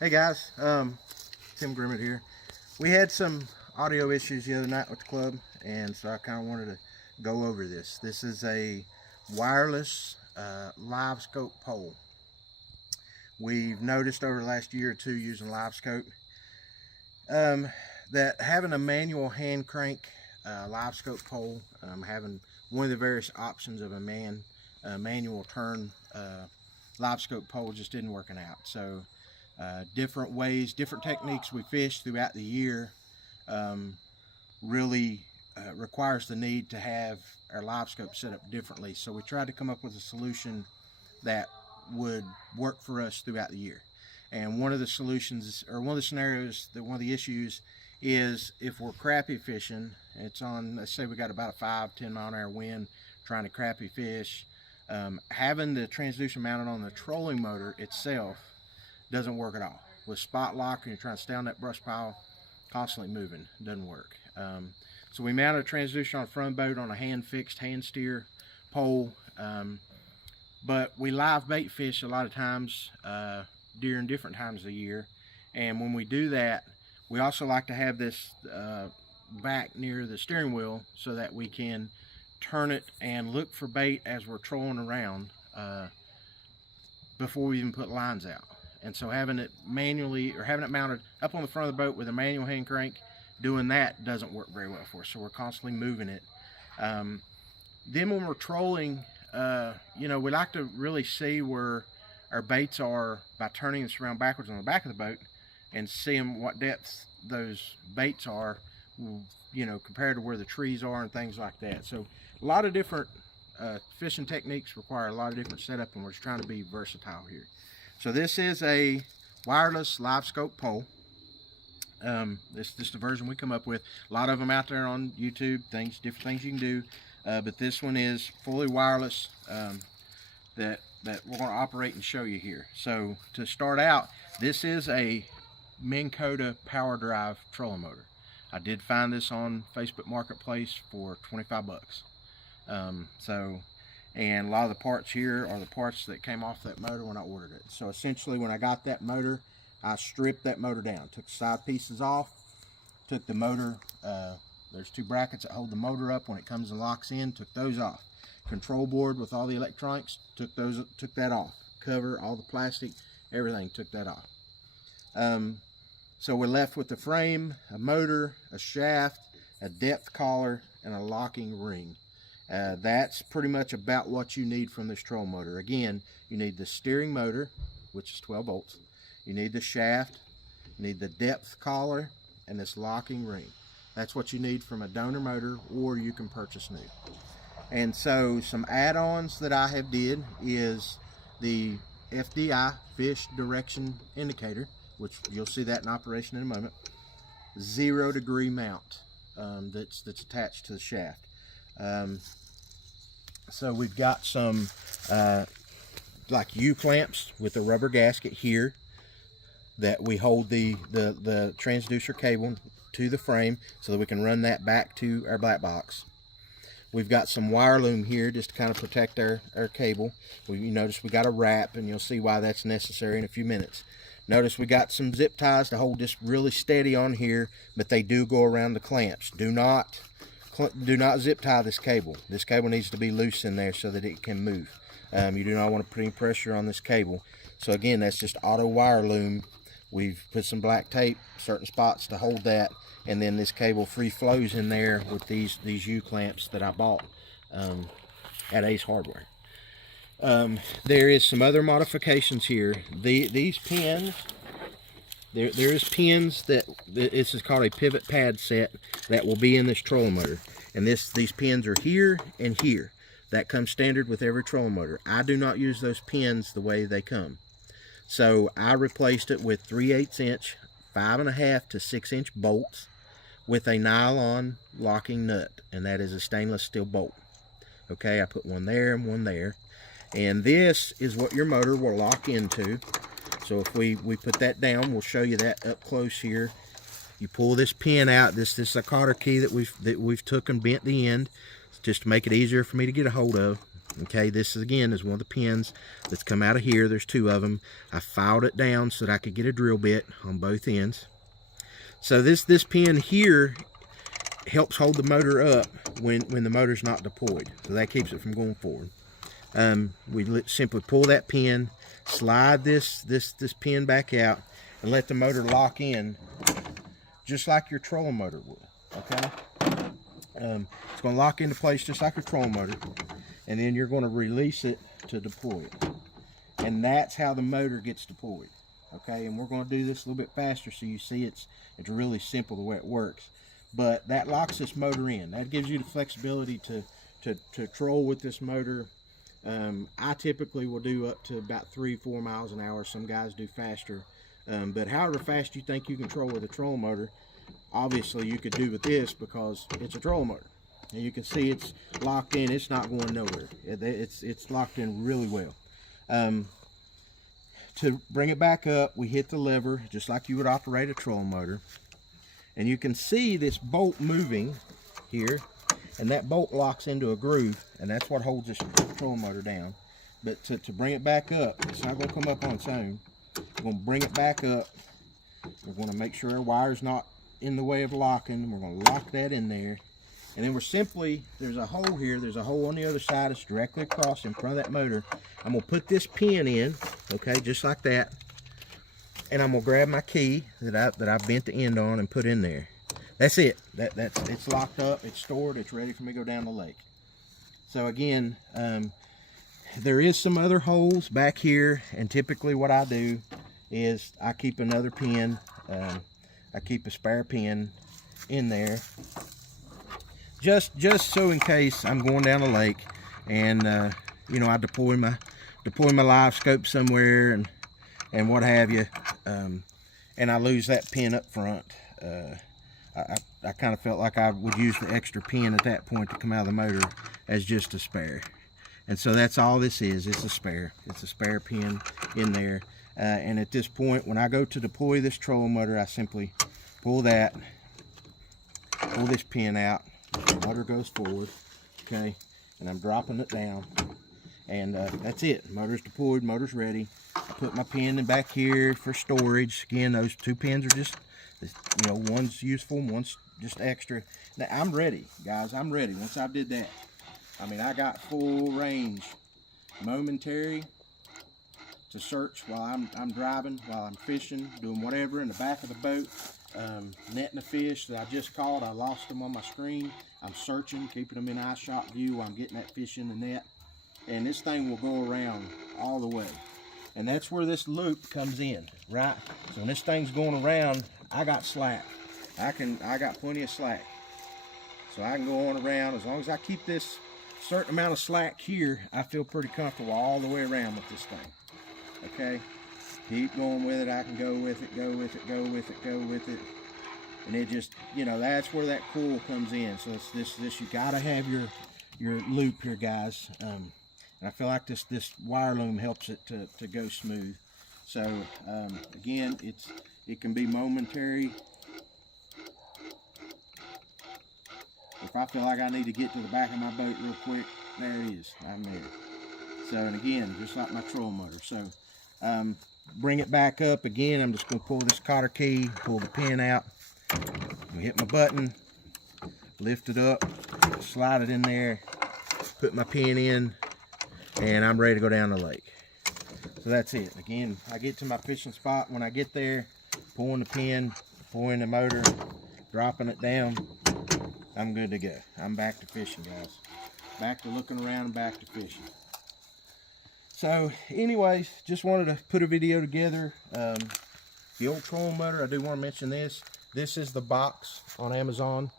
Hey guys, Tim Grimmett here. We had some audio issues the other night with the club, and so I kind of wanted to go over this. This is a wireless Livescope pole. We've noticed over the last year or two using Livescope that having a manual hand crank Livescope pole, having one of the various options of a manual turn Livescope pole just didn't working out. So different ways, different techniques we fish throughout the year really requires the need to have our Livescope set up differently. So we tried to come up with a solution that would work for us throughout the year. And one of the solutions, or one of the scenarios, one of the issues is if we're crappie fishing, it's on, let's say we got about a 5-10 mile an hour wind trying to crappie fish, having the transducer mounted on the trolling motor itself doesn't work at all. With spot lock and you're trying to stay on that brush pile, constantly moving, doesn't work. So we mounted a transducer on a front boat on a hand-fixed, hand-steer pole. But we live bait fish a lot of times during different times of the year. And when we do that, we also like to have this back near the steering wheel so that we can turn it and look for bait as we're trolling around before we even put lines out. And so having it manually, or having it mounted up on the front of the boat with a manual hand crank, doing that doesn't work very well for us. So we're constantly moving it. Then when we're trolling, you know, we like to really see where our baits are by turning this around backwards on the back of the boat and seeing what depth those baits are, you know, compared to where the trees are and things like that. So a lot of different fishing techniques require a lot of different setup, and we're just trying to be versatile here. So this is a wireless Livescope pole. This is the version we come up with. A lot of them out there on YouTube, different things you can do. But this one is fully wireless that we're going to operate and show you here. So to start out, this is a Minn Kota Powerdrive trolling motor. I did find this on Facebook Marketplace for 25 bucks. And a lot of the parts here are the parts that came off that motor when I ordered it. So essentially when I got that motor, I stripped that motor down, took the side pieces off, took the motor, there's two brackets that hold the motor up when it comes and locks in, took those off. Control board with all the electronics, took that off. Cover, all the plastic, everything, took that off. So we're left with the frame, a motor, a shaft, a depth collar, and a locking ring. That's pretty much about what you need from this troll motor. Again, you need the steering motor, which is 12 volts. You need the shaft, you need the depth collar, and this locking ring. That's what you need from a donor motor, or you can purchase new. And so some add-ons that I have did is the FDI, fish direction indicator, which you'll see that in operation in a moment. 0-degree mount that's attached to the shaft. So we've got some like U-clamps with a rubber gasket here that we hold the transducer cable to the frame so that we can run that back to our black box. We've got some wire loom here just to kind of protect our cable. You notice we got a wrap, and you'll see why that's necessary in a few minutes. Notice we got some zip ties to hold this really steady on here, but they do go around the clamps. Do not zip tie this cable. This cable needs to be loose in there so that it can move. You do not want to put any pressure on this cable. So again, that's just auto wire loom. We've put some black tape, certain spots to hold that, and then this cable free flows in there with these U-clamps that I bought at Ace Hardware. There is some other modifications here. These pins, there is pins this is called a pivot pad set that will be in this trolling motor, and these pins are here and here. That comes standard with every trolling motor. I do not use those pins the way they come, so I replaced it with 3/8 inch 5.5 to 6 inch bolts with a nylon locking nut, and that is a stainless steel bolt. Okay, I put one there and one there, and this is what your motor will lock into. So if we put that down, we'll show you that up close here. You pull this pin out. This is a cotter key that we've took and bent the end just to make it easier for me to get a hold of. Okay, this is, again, is one of the pins that's come out of here. There's 2 of them. I filed it down so that I could get a drill bit on both ends. So this pin here helps hold the motor up when the motor's not deployed. So that keeps it from going forward. We simply pull that pin, slide this pin back out, and let the motor lock in just like your trolling motor would. Okay, it's going to lock into place just like your trolling motor, and then you're going to release it to deploy it, and that's how the motor gets deployed. Okay, and we're going to do this a little bit faster so you see it's really simple the way it works. But that locks this motor in. That gives you the flexibility to troll with this motor. I typically will do up to about 3-4 miles an hour. Some guys do faster, but however fast you think you can troll with a troll motor, obviously you could do with this because it's a troll motor. And you can see it's locked in. It's not going nowhere. It's locked in really well. To bring it back up, we hit the lever just like you would operate a troll motor. And you can see this bolt moving here, and that bolt locks into a groove, and that's what holds this troll motor down. But to bring it back up, it's not going to come up on its own. We're going to bring it back up. We're going to make sure our wire's not in the way of locking. We're going to lock that in there. And then we're simply, there's a hole here, there's a hole on the other side, it's directly across in front of that motor. I'm going to put this pin in, okay, just like that. And I'm going to grab my key that I bent the end on and put in there. That's it. It's locked up, it's stored, it's ready for me to go down the lake. So again, there is some other holes back here, and typically what I do is I keep another pin, I keep a spare pin in there. Just so in case I'm going down the lake and you know, I deploy my live scope somewhere and what have you, and I lose that pin up front. I kind of felt like I would use the extra pin at that point to come out of the motor as just a spare. And so that's all this is. It's a spare. It's a spare pin in there. And at this point, when I go to deploy this troll motor, I simply pull this pin out. The motor goes forward, okay, and I'm dropping it down, and that's it. Motor's deployed, motor's ready. I put my pin in back here for storage. Again, those 2 pins are just, you know, one's useful, one's just extra. Now I'm ready, guys. I'm ready. Once I did that, I mean, I got full range, momentary to search while I'm driving, while I'm fishing, doing whatever in the back of the boat. Netting a fish that I just caught. I lost them on my screen. I'm searching, keeping them in eye shot view while I'm getting that fish in the net. And this thing will go around all the way. And that's where this loop comes in, right? So when this thing's going around, I got slack. I got plenty of slack. So I can go on around. As long as I keep this certain amount of slack here, I feel pretty comfortable all the way around with this thing. Okay? Keep going with it. I can go with it, go with it, go with it, go with it. And it just, you know, that's where that cool comes in. So it's this you gotta have your loop here, guys. And I feel like this wire loom helps it to go smooth. So again, it can be momentary. If I feel like I need to get to the back of my boat real quick, there it is. I'm there. So, and again, just like my troll motor. So bring it back up again. I'm just going to pull this cotter key, pull the pin out, hit my button, lift it up, slide it in there, put my pin in, and I'm ready to go down the lake. So that's it. Again, I get to my fishing spot. When I get there, pulling the pin, pulling the motor, dropping it down, I'm good to go. I'm back to fishing, guys. Back to looking around and back to fishing. So anyways, just wanted to put a video together. The old trolling motor, I do want to mention this. This is the box on Amazon.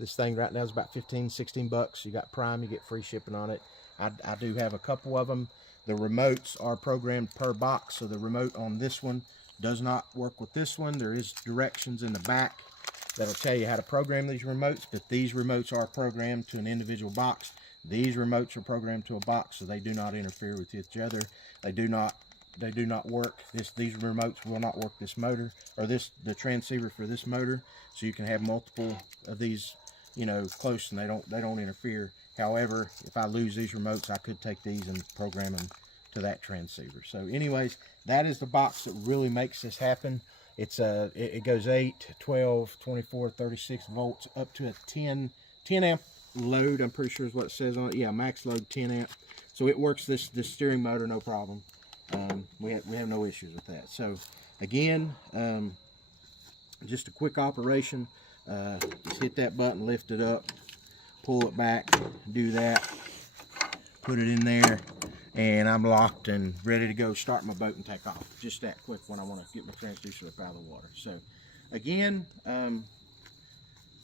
This thing right now is about 15-16 bucks. You got Prime, you get free shipping on it. I do have a couple of them. The remotes are programmed per box, so the remote on this one does not work with this one. There is directions in the back that'll tell you how to program these remotes, but these remotes are programmed to an individual box. These remotes are programmed to a box, so they do not interfere with each other. They do not work. These remotes will not work this motor, or the transceiver for this motor. So you can have multiple of these, you know, close, and they don't interfere. However, if I lose these remotes, I could take these and program them to that transceiver. So anyways, that is the box that really makes this happen. It's it goes 8, 12, 24, 36 volts up to a 10 amp load. I'm pretty sure is what it says on it. Yeah, max load 10 amp. So it works this steering motor no problem. We have no issues with that. So again, just a quick operation. Just hit that button, lift it up, pull it back, do that, put it in there, and I'm locked and ready to go start my boat and take off. Just that quick when I want to get my transducer up out of the water. So again,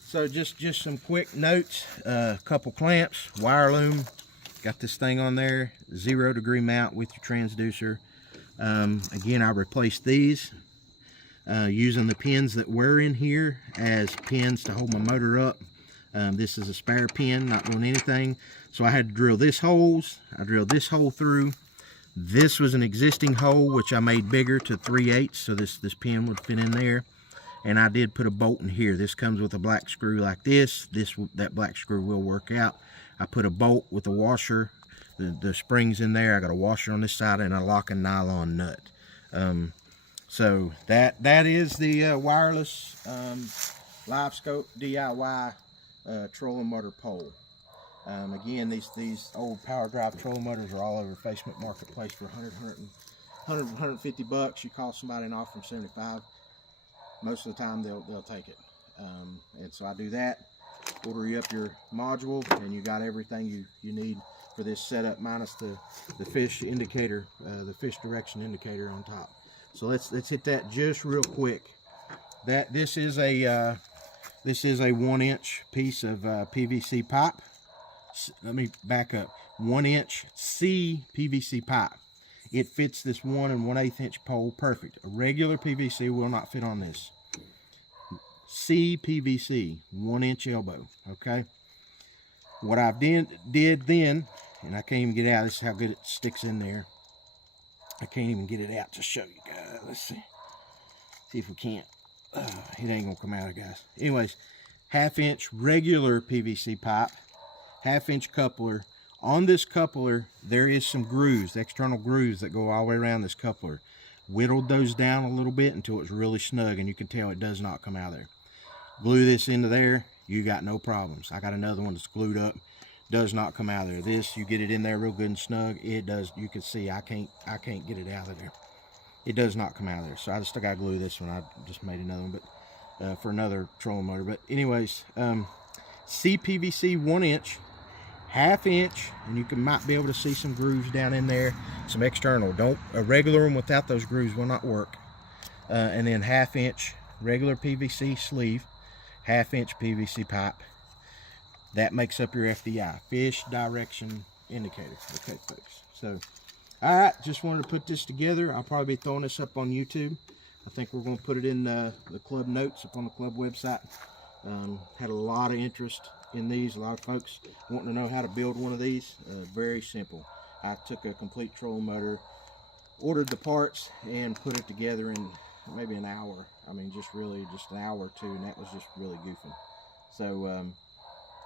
so just some quick notes. A couple clamps, wire loom, got this thing on there, 0 degree mount with your transducer. Again, I replaced these using the pins that were in here as pins to hold my motor up. This is a spare pin, not doing anything. So I had to drill this holes. I drilled this hole through. This was an existing hole, which I made bigger to 3/8, so this pin would fit in there. And I did put a bolt in here. This comes with a black screw like this. That black screw will work out. I put a bolt with a washer. The springs in there. I got a washer on this side and a locking nylon nut. So that is the wireless Livescope DIY trolling motor pole. Again, these old Powerdrive trolling motors are all over Facebook Marketplace for 150 bucks. You call somebody and offer them 75. Most of the time they'll take it. And so I do that. Order you up your module, and you got everything you need for this setup, minus the fish indicator, the fish direction indicator on top. So let's hit that just real quick. This is a 1-inch piece of PVC pipe. Let me back up. 1-inch C PVC pipe. It fits this 1 1/8 inch pole perfect. A regular PVC will not fit on this. C PVC, 1-inch elbow. Okay. What I did then, and I can't even get out. This is how good it sticks in there. I can't even get it out to show you guys. Let's see if we can't. It ain't gonna come out, guys. Anyways, 1/2 inch regular PVC pipe, 1/2 inch coupler. On this coupler, there is some grooves, external grooves that go all the way around this coupler. Whittled those down a little bit until it's really snug, and you can tell it does not come out of there. Glue this into there, you got no problems. I got another one that's glued up, does not come out of there. This, you get it in there real good and snug, it does. You can see I can't get it out of there. It does not come out of there. So I just still got to glue this one. I just made another one, but for another trolling motor. But anyways, CPVC 1-inch, 1/2 inch, and you might be able to see some grooves down in there, some external. A regular one without those grooves will not work. And then 1/2 inch regular PVC sleeve, 1/2 inch PVC pipe. That makes up your FDI, fish direction indicator. Okay, folks. So, all right, just wanted to put this together. I'll probably be throwing this up on YouTube. I think we're going to put it in the club notes up on the club website. Had a lot of interest in these. A lot of folks wanting to know how to build one of these. Very simple. I took a complete trolling motor, ordered the parts, and put it together in maybe an hour. I mean, just an hour or two, and that was just really goofing. So,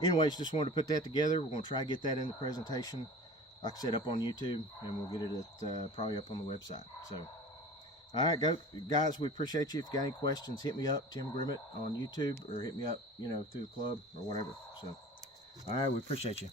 anyways, just wanted to put that together. We're going to try to get that in the presentation, like I said, up on YouTube, and we'll get it at probably up on the website. So, all right, guys, we appreciate you. If you got any questions, hit me up, Tim Grimmett on YouTube, or hit me up, through the club or whatever. So, all right, we appreciate you.